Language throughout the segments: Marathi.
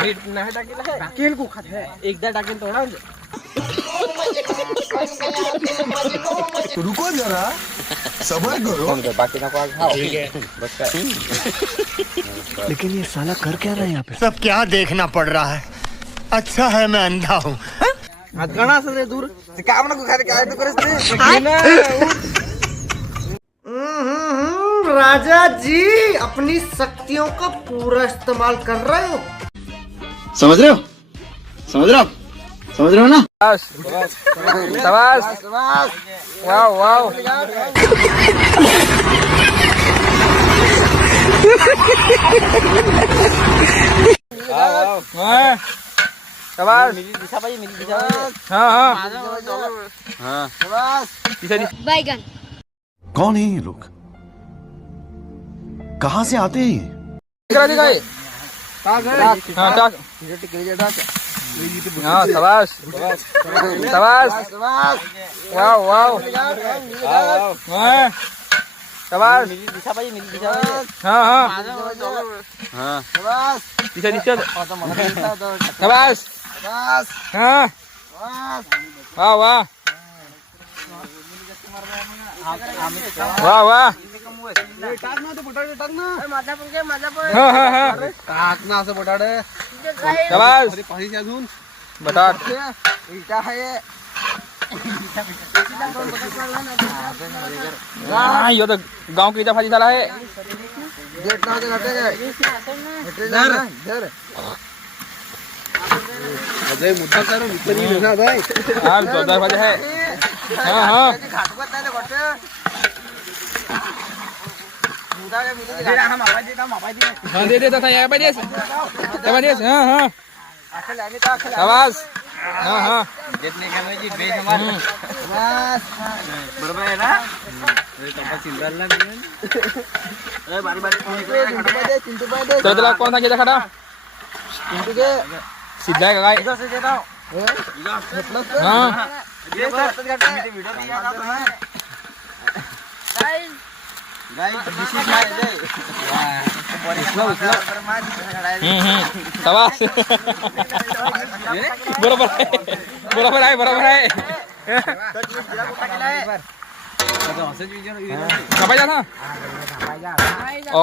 नाही टाकेल को खात है एकदा टाकेल थोडा रुको जरा सबर करो बाकी नको खाओ ठीक है बस लेकिन ये साला कर क्या रहा है यहाँ पे? सब क्या देखना पड़ रहा है? अच्छा है मैं अंधा हूँ. हात गणा असं रे दूर काम नको खाली काय तू करस राजा जी अपनी शक्तियों का पूरा इस्तेमाल कर रहे हो. समझ रहे हो ना शाबाश वाव वाव शाबाश मिली दिशा पाहिजे मिली दिशा हां शाबाश बैगन कौन है ये लोग कहाँ से आते हैं करा दे काय हां टाक हां शाबाश शाबाश वाव वाव हां शाबाश मिली दिशा पाहिजे मिली दिशा हां हां शाबाश दिशा दिशा शाबाश हां वाह वाह वाह वाह बटाट यो तो गांव की भाजी झाला आहे जोरदार भाजी आहे हाँ हाँ हाँ दे देता था यार बजेस हाँ हाँ आवाज हाँ हाँ जितने का मुझे बेच हमारा बराबर है ना तो चला कौन सा खेला खड़ा सीधा है गाय हाँ बरोबर आहे बरोबर आहे खपायचा ना ओ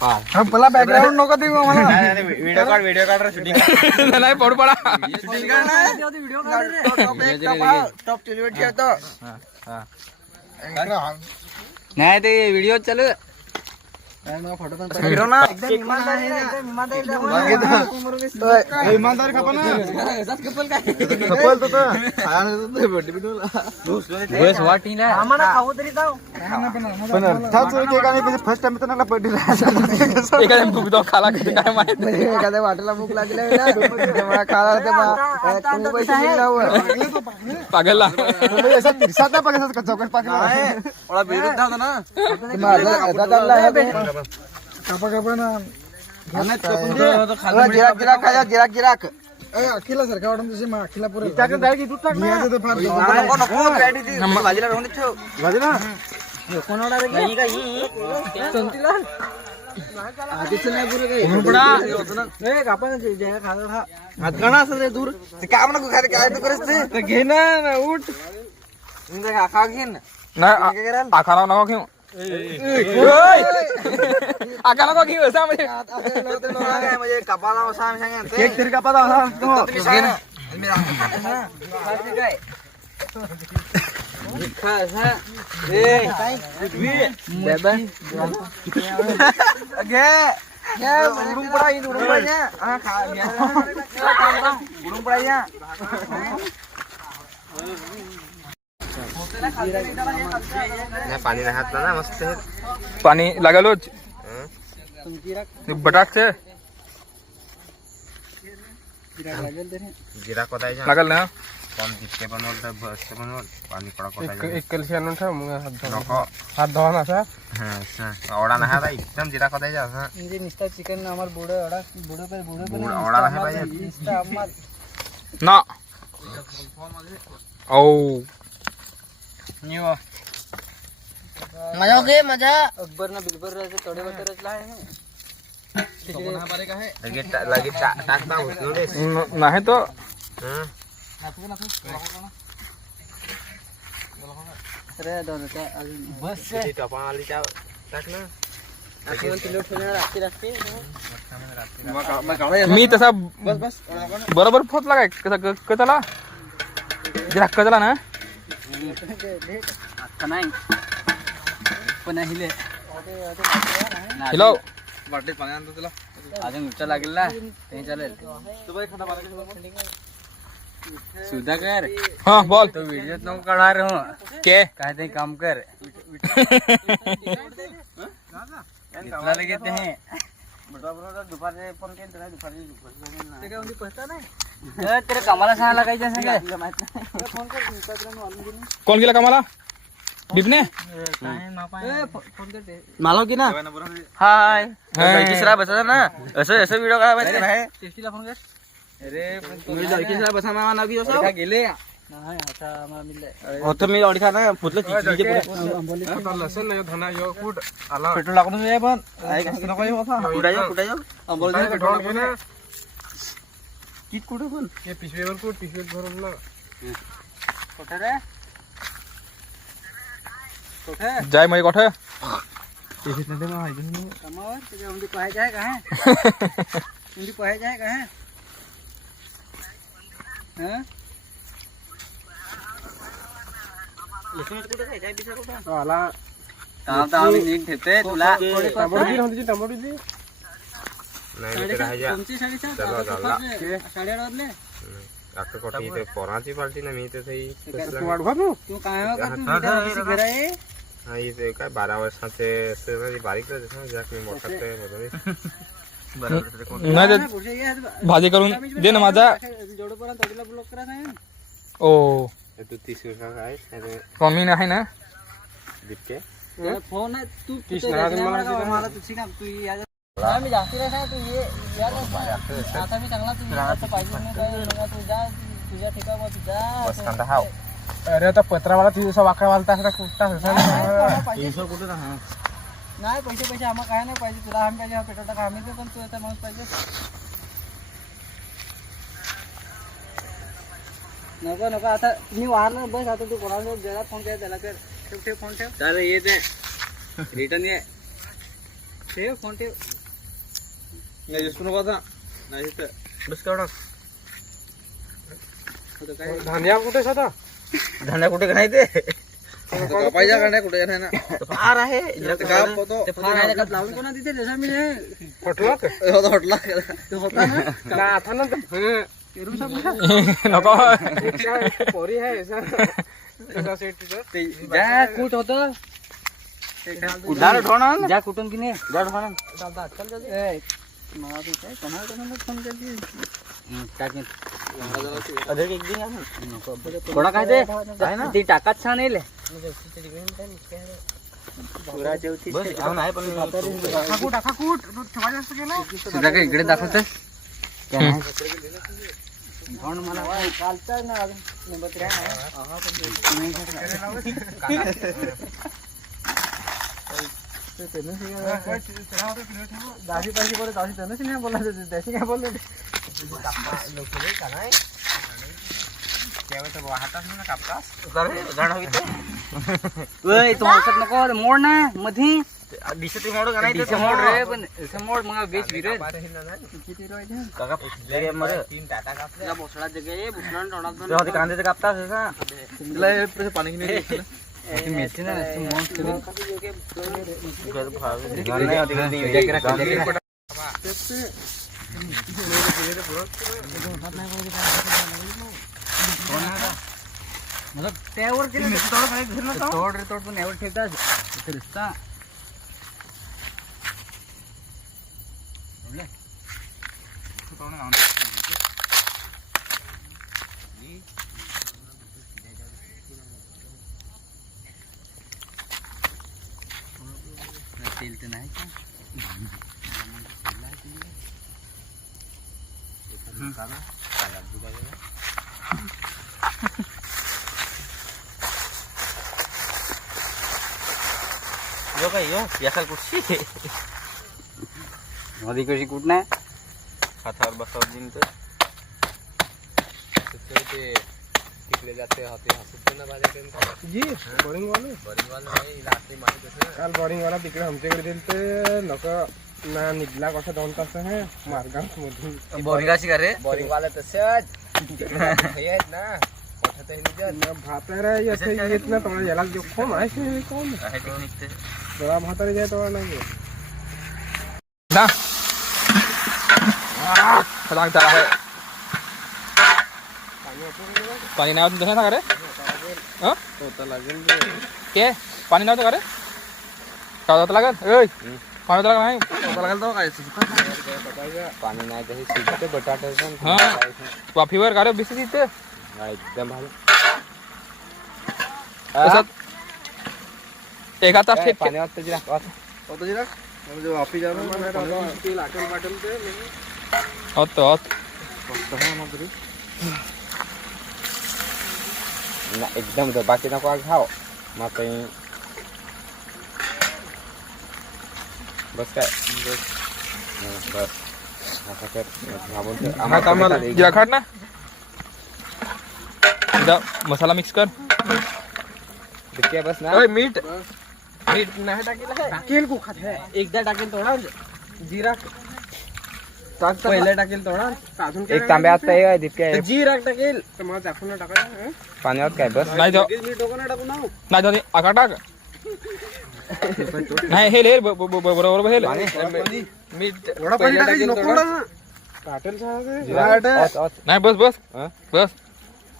मला बॅकग्राऊंड नको देऊ मला व्हिडिओ काढ शूटिंग नाही पडू पडा शूटिंग टॉप टेलिव्हिजन ठेवतो नाही ते व्हिडिओ चालू व्हिडिओ ना इमानदार खपा ना खपल तो बस वाटीला आम्हाला खाऊ तरी जाऊ पण थाच एकाने फर्स्ट टाइम तर पडली एखाद्या भूक दो खाला काय माहित नाही एखाद्या वाटेला भूक लागली ना जेव्हा खाला ते पैसे मिळावं पागलला असा तिरसात ना पागल चौकट पागल ओळा बेरूत होता ना माझा दादाला आहे कापा कापा ना गिराक अखिला सारखा वाटून तसे मग अखिला पुरे भाजीला राहून ठेव भाजीला कोण ऑर्डर दूर काम नको खाली काय तू करस घे ना उठ खा घे ना आखाना नको घेऊ आखाना नको घेऊ असं म्हणजे कपाला असा आम्ही सांगेन एक तरी कपाला घे ना उडून पडायच्या पाणी राहत ना मस्त पाणी लागलोच बटाट से जिरा कोतायचा लागल ना कोण तिथे बनवलं बसते बनवलं पाणी कडक कोतायचं एक कलशी आणून ठेव मग हात धुवा ना असा ओढा नाही आता एकदम जिरा कोतायचा असा म्हणजे निस्ता चिकन आम्हाला बुडे ओढा नाही पाहिजे निस्ता आम्हाला ना ओ निवा मजा हो गई मजा अकबर ना बिलबर थोडे वगैरे आहे नाही तो मी तसा बरोबर पोचला काय कचला जरा कचला ना नाही पण हॅलो बाटलीत पाणी आणतो तुला अजून उच्च लागेल ना ते चालेल सुधाकर हाँ बोल तो वीडियो नको काढा रे के काय ते काम कर इतना लगे ते हैं दुपारचे पण केलं नाही दुपारची ते काय म्हणजे पस्ता नाही तेरे कामाला सांगा लागायचं असं काय फोन कर कोण गेला कामाला बिबने मालव की ना हाय किसरा बसा ना असं असं व्हिडिओ काढा पाहिजे नाही टेस्टीला फोन कर अरे तुम्ही किसरा बसा ना ना व्हिडिओ सब गेले नाही आता मला मिळले होतं मी ऑडी खाना फुटलं चिचीचे पुढे लसन नाही धना यो कुठ आला पेट्रोल टाकून ये पण काय कसं नको येऊ आता कुठे जाऊ अंबोली पेट्रोल टाकून कित कुठे पण हे पिशवीवर कुठ पिशवीत भरून ना कुठे रे जाय मग कोठे पिशवीत नाही मग आहे कामावर तुझ्या उंडी पाहायचं आहे का उंडी पाहायचं आहे का हां तुला पोराची पार्टी ना मी काय 12 वर्षाचे बारीक भाजी करून दे ना माझा ओ तू 30 वर्षाचा आहे कमी नाही ना दिपके फोन आहे तू मला तुझी काम तू मी जास्ती नाही तू ये आता मी चांगला तू पाहिजे तुझ्या ठिकाणी तुझा अरे आता पत्रावाला 300 वाकडा वालता कुठता कुठे नाही पैसे आम्हाला काय नाही पाहिजे तुला आम्ही पाहिजे पेट्रोल टाका आम्ही पण तू आता माणूस पाहिजे नको आता मी वाहन बस आता तू कोणाला जरा फोन कर त्याला कर ठेव फोन ठेव चालेल येते रिटर्न ये ठेव फोन ठेव नाही दिसू नको आता नाही बस केवढा धान्या कुठे आता धान्या कुठे नाही ते पाहिजे का नाही कुठे नाही ना फार आहे लावून कोणा तिथे जसा मी फटला होता ना आता ना नको पोरी आहे कुठ होत जा कुठून की नाही जा फोन करते थोडा काय ते टाकाच छान येईल इकडे दाखवत मला कालचा ना नंबर 3 दाशी पाशी बोलत दाशी त्यांना नाही बोलला त्याशी काय बोलले नको मोड ना मधी दिसत मोड का नाही मोड रे पण मोड मग बेच विरे किती काका मरे 3 टाटा कापले भोसडा जगे भोसडा तोंडात कांद्याचे कापतास तुला पाणी मेथी ना मतलब त्यावर केलं तोड रे तोड पण यावर ठेवतात रस्ता तेल तर नाही यो काय यो यासाल कुठशी नदी कशी कुठ नाही हातावर बसावर दिन तर तिकडे जाते हाते हसत ना माझ्याकडे जी बोरिंग वाला नाही रात्री माहिती कसं काल बोरिंग वाला तिकडे आमच्याकडे दिल ते लोक ना निघला कसं 2 तास आहे मार्गामधून बोरिंगाशी का रे बोरिंग वाला तसंच हे आहेत ना कोठा निघत भातारा येत ना थोडा याला जो कोण आहे कोण आहे तो निघते जरा भातारा जाय तो नाही ना खदांग चला है पाणी नाही होत ना का रे हां होता लागेल के पाणी नव्हतं का रे का होता लागेल ओय पाणी होता नाही होता लागेल तो काय पाणी नाही तर हे शिजते बटाटे हां वाफीवर का रे बिसी तिथे एकदम भारी तसं एका तास ठेक पाणी वाजता जी होतं जी म्हणजे वाफी जाऊन ते लाटल वाटल ते होत ना एकदम बाकी नको खाओ मग काही बस काय बस असं कर जिरा खाट ना मसाला मिक्स कर बस ना मीठ मीठ नाही टाकेल को खात है एकदा टाकेल थोडा जिरा पहिले टाकेल थोडा एक तांब्या आता आहे दिपके जिरा टाकेल तर मग दाखवून टाकायचं पाण्यात काय बस नाही जाऊ मीठ वगैरे टाकू ना नाही जाऊ आका टाक नाही हे बरोबर हे मीठ थोडा पाणी टाकायचं नको टाकेल नाही बस बस बस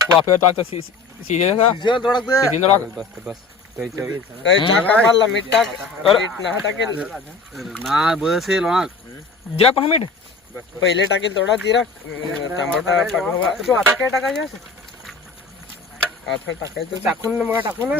वाफेवर टाकता सीजे थोडा बस मीठ टाक मीठ नाही टाकेल ना बस हे जिरा पण मीठ पहिले टाकेल थोडा जिरा टमाटा टाकावा तू आता काय टाकायचं आता टाकायचं टाकून मग टाकू ना